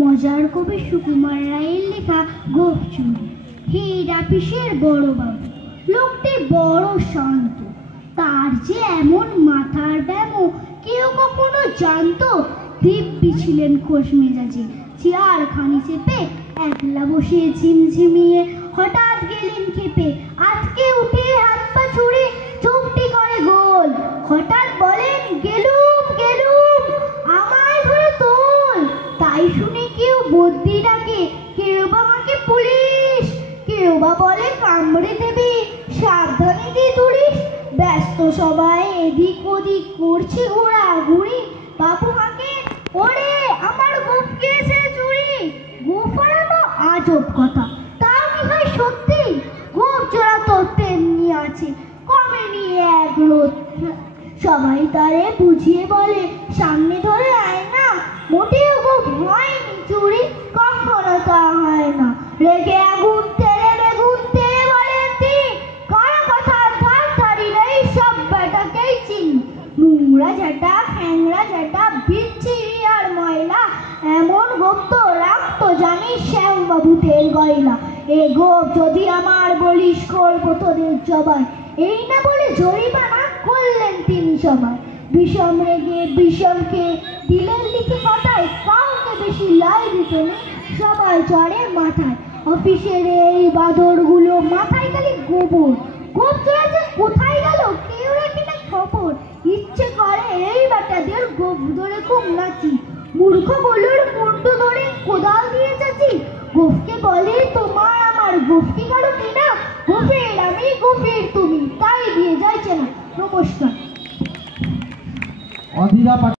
মজার কবি সুকুমার রায়ের লেখা গোপ চুরি। হেড অফিসের বড় বাবু লোকটি বড় শান্ত, তার যে এমন মাথার ব্যামো কেউ কখনো জানতো? দিব্যি ছিলেন খোশ মেজাজে, চেয়ারখানি চেপে একলা বসে ঝিমঝিমিয়ে হঠাৎ গেলেন খেপে, আজকে উঠে হাত পা ছুড়ে চোখটি করে গোল, হঠাৎ বলেন গেলুম গেলুম আমায় ধরে তোল। তাই শুনে কেউ বদ্যি ডাকে, কেউ বা আমাকে পুলিশ, কেউ বা বলে কামড়ে দেবে সাবধানে দিয়ে তুলিস। ব্যস্ত সবাই এদিক ওদিক করছে ঘোরাঘুরি, বাবু হাঁকে ওরে আমার গোপ গিয়েছে চুরি। গোপ হারানো আজব কথা, তাও কি হয় সত্যি? গোপ জোড়া তো তেমনি আছে, কমেনি এক রোদ। সবাই তারে বুঝিয়ে বলে সামনে ধরে আয় না, মোটেও গোপ হয়নি চুরি, কখনো তা হয় না। রেগে আগুন তেলে বেগুন তেলে বলেন তিনি, কারো কথা ধার ধারি নেই, সব বেটাকেই চিনি। নোংরা ঝাঁটা খ্যাংরা ঝাঁটা বিচ্ছিরি আর ময়লা, এমন গোপ তো রাখতো জানিস শ্যামবাবু তেল গয়লা। এ গোপ যদি আমার বলিস করবো তোদের জবাই, এই না বলে জরিমানা করলেন তিনি সবাই। বিষম রেগে বিষমকে দিলেন লিখে কথায়, কাউকে বেশি লাই দিতে নেই, সবাই চড়ে মাথায়। অফিসের এই বাদরগুলো মাথায় খালি গোবর, গোপ চড়েছে কোথায় গেল কেউ রাখে না খবর। ইচ্ছে করে এই বাটাদের গোপ ধরে খুব নাচি, মূর্খ বলুর মুন্ডু ধরে কোদাল দিয়ে চাচি। গোপকে বলে তোমার আমার গোপ কি কারো কিনা, গোপের আমি গোপের তুমি, তাই দিয়ে যাইছে না। নমস্কার।